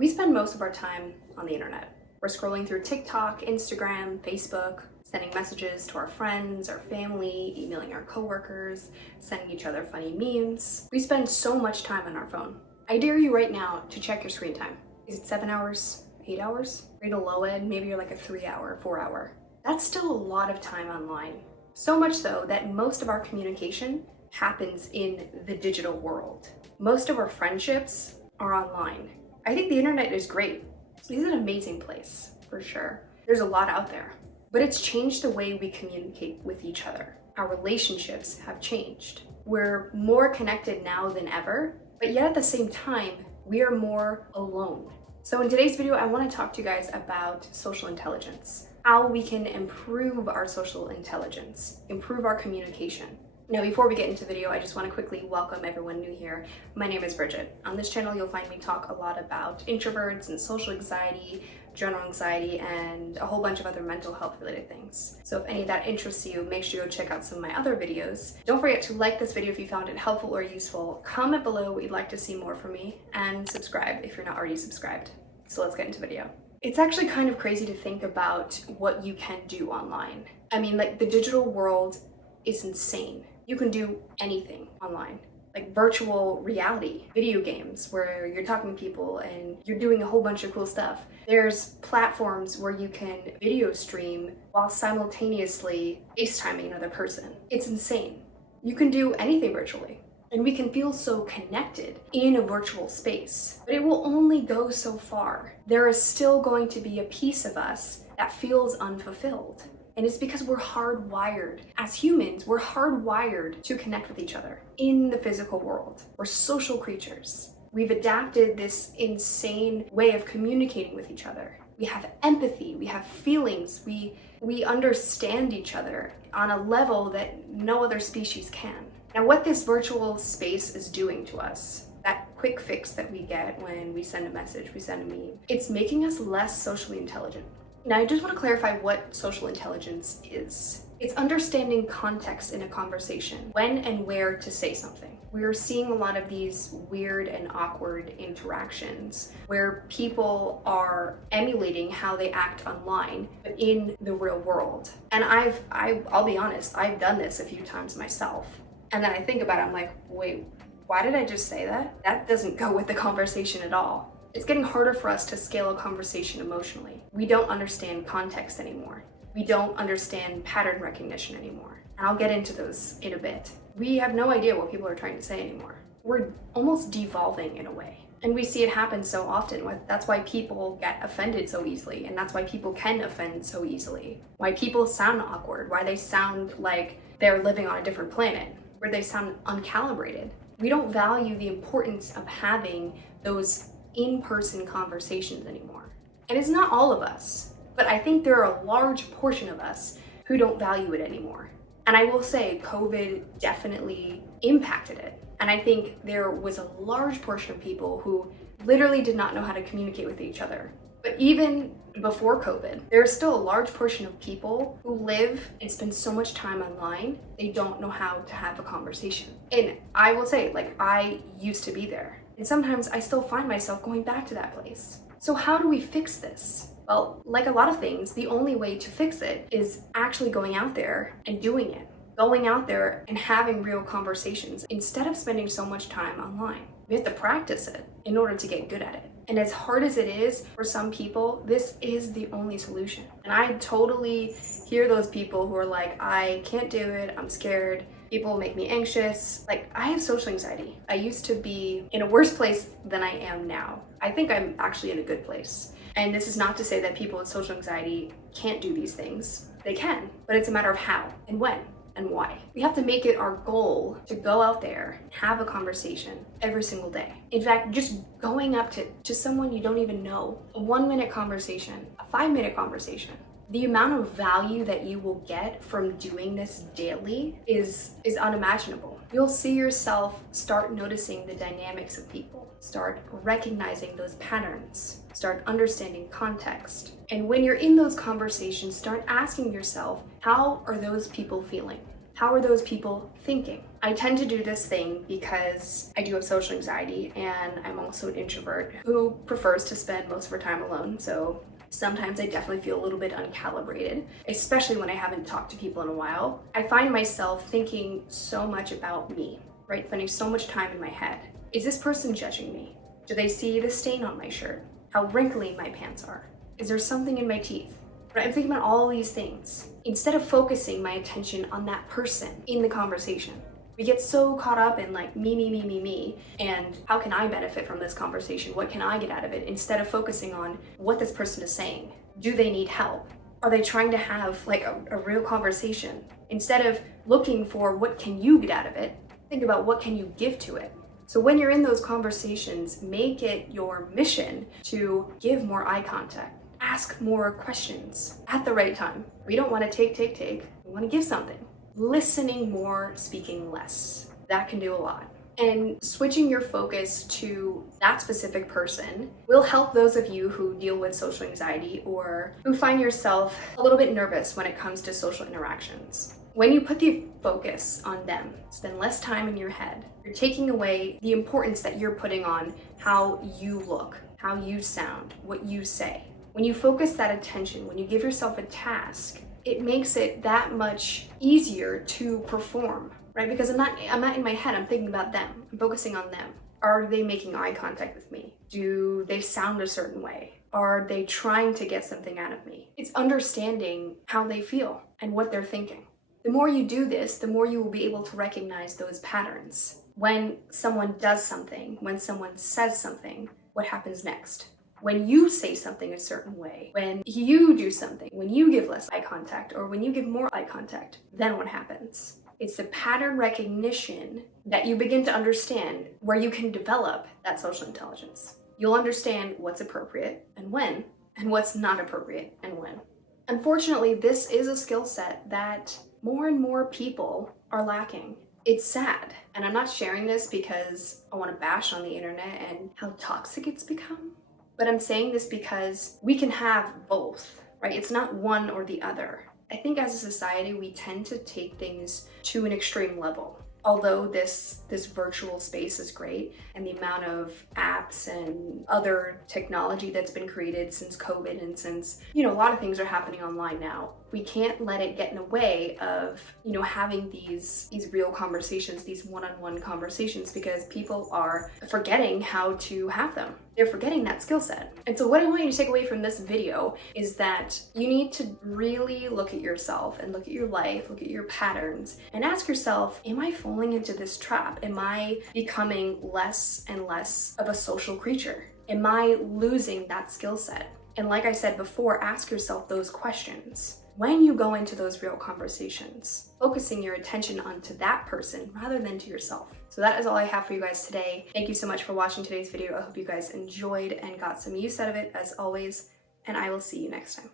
We spend most of our time on the internet. We're scrolling through TikTok, Instagram, Facebook, sending messages to our friends, our family, emailing our coworkers, sending each other funny memes. We spend so much time on our phone. I dare you right now to check your screen time. Is it 7 hours, 8 hours? Read a low end, maybe you're like a 3 hour, 4 hour. That's still a lot of time online. So much so that most of our communication happens in the digital world. Most of our friendships are online. I think the internet is great. It's an amazing place, for sure. There's a lot out there, but it's changed the way we communicate with each other. Our relationships have changed. We're more connected now than ever, but yet at the same time, we are more alone. So in today's video, I want to talk to you guys about social intelligence, how we can improve our social intelligence, improve our communication. Now, before we get into the video, I just want to quickly welcome everyone new here. My name is Bridget. On this channel, you'll find me talk a lot about introverts and social anxiety, general anxiety, and a whole bunch of other mental health related things. So if any of that interests you, make sure you go check out some of my other videos. Don't forget to like this video if you found it helpful or useful. Comment below what you'd like to see more from me, and subscribe if you're not already subscribed. So let's get into the video. It's actually kind of crazy to think about what you can do online. I mean, like, the digital world is insane. You can do anything online, like virtual reality, video games where you're talking to people and you're doing a whole bunch of cool stuff. There's platforms where you can video stream while simultaneously FaceTiming another person. It's insane. You can do anything virtually. And we can feel so connected in a virtual space, but it will only go so far. There is still going to be a piece of us that feels unfulfilled. And it's because we're hardwired. As humans, we're hardwired to connect with each other in the physical world. We're social creatures. We've adapted this insane way of communicating with each other. We have empathy, we have feelings, we understand each other on a level that no other species can. Now, what this virtual space is doing to us, that quick fix that we get when we send a message, we send a meme, it's making us less socially intelligent. Now, I just want to clarify what social intelligence is. It's understanding context in a conversation, when and where to say something. We're seeing a lot of these weird and awkward interactions where people are emulating how they act online, but in the real world. And I'll be honest, I've done this a few times myself. And then I think about it, I'm like, wait, why did I just say that? That doesn't go with the conversation at all. It's getting harder for us to scale a conversation emotionally. We don't understand context anymore. We don't understand pattern recognition anymore. And I'll get into those in a bit. We have no idea what people are trying to say anymore. We're almost devolving in a way. And we see it happen so often. That's why people get offended so easily. And that's why people can offend so easily. Why people sound awkward. Why they sound like they're living on a different planet. Where they sound uncalibrated. We don't value the importance of having those in-person conversations anymore. And it's not all of us, but I think there are a large portion of us who don't value it anymore. And I will say COVID definitely impacted it. And I think there was a large portion of people who literally did not know how to communicate with each other. But even before COVID, there's still a large portion of people who live and spend so much time online, they don't know how to have a conversation. And I will say, like, I used to be there. And sometimes I still find myself going back to that place. So how do we fix this? Well, like a lot of things, the only way to fix it is actually going out there and doing it. Going out there and having real conversations instead of spending so much time online. We have to practice it in order to get good at it. And as hard as it is for some people, this is the only solution. And I totally hear those people who are like, I can't do it, I'm scared. People make me anxious. Like, I have social anxiety. I used to be in a worse place than I am now. I think I'm actually in a good place. And this is not to say that people with social anxiety can't do these things. They can, but it's a matter of how and when and why. We have to make it our goal to go out there and have a conversation every single day. In fact, just going up to someone you don't even know, a 1-minute conversation, a 5-minute conversation. The amount of value that you will get from doing this daily is unimaginable. You'll see yourself start noticing the dynamics of people, start recognizing those patterns, start understanding context. And when you're in those conversations, start asking yourself, how are those people feeling? How are those people thinking? I tend to do this thing because I do have social anxiety and I'm also an introvert who prefers to spend most of her time alone. So sometimes I definitely feel a little bit uncalibrated, especially when I haven't talked to people in a while. I find myself thinking so much about me, right? Spending so much time in my head. Is this person judging me? Do they see the stain on my shirt? How wrinkly my pants are? Is there something in my teeth? Right? I'm thinking about all these things instead of focusing my attention on that person in the conversation. We get so caught up in like me, and how can I benefit from this conversation? What can I get out of it? Instead of focusing on what this person is saying. Do they need help? Are they trying to have like a real conversation? Instead of looking for what can you get out of it, think about what can you give to it. So when you're in those conversations, make it your mission to give more eye contact. Ask more questions at the right time. We don't want to take. We want to give something. Listening more, speaking less. That can do a lot. And switching your focus to that specific person will help those of you who deal with social anxiety or who find yourself a little bit nervous when it comes to social interactions. When you put the focus on them, spend less time in your head, you're taking away the importance that you're putting on how you look, how you sound, what you say. When you focus that attention, when you give yourself a task, it makes it that much easier to perform, right? Because I'm not in my head, I'm thinking about them. I'm focusing on them. Are they making eye contact with me? Do they sound a certain way? Are they trying to get something out of me? It's understanding how they feel and what they're thinking. The more you do this, the more you will be able to recognize those patterns. When someone does something, when someone says something, what happens next? When you say something a certain way, when you do something, when you give less eye contact, or when you give more eye contact, then what happens? It's the pattern recognition that you begin to understand where you can develop that social intelligence. You'll understand what's appropriate and when, and what's not appropriate and when. Unfortunately, this is a skill set that more and more people are lacking. It's sad, and I'm not sharing this because I want to bash on the internet and how toxic it's become. But I'm saying this because we can have both, right? It's not one or the other. I think as a society, we tend to take things to an extreme level. Although this virtual space is great, and the amount of apps and other technology that's been created since COVID and since, a lot of things are happening online now. We can't let it get in the way of, having these real conversations, these one-on-one conversations, because people are forgetting how to have them. They're forgetting that skill set. And so what I want you to take away from this video is that you need to really look at yourself and look at your life, look at your patterns, and ask yourself, am I falling into this trap? Am I becoming less and less of a social creature? Am I losing that skill set? And like I said before, ask yourself those questions. When you go into those real conversations, focusing your attention onto that person rather than to yourself. So that is all I have for you guys today. Thank you so much for watching today's video. I hope you guys enjoyed and got some use out of it as always, and I will see you next time.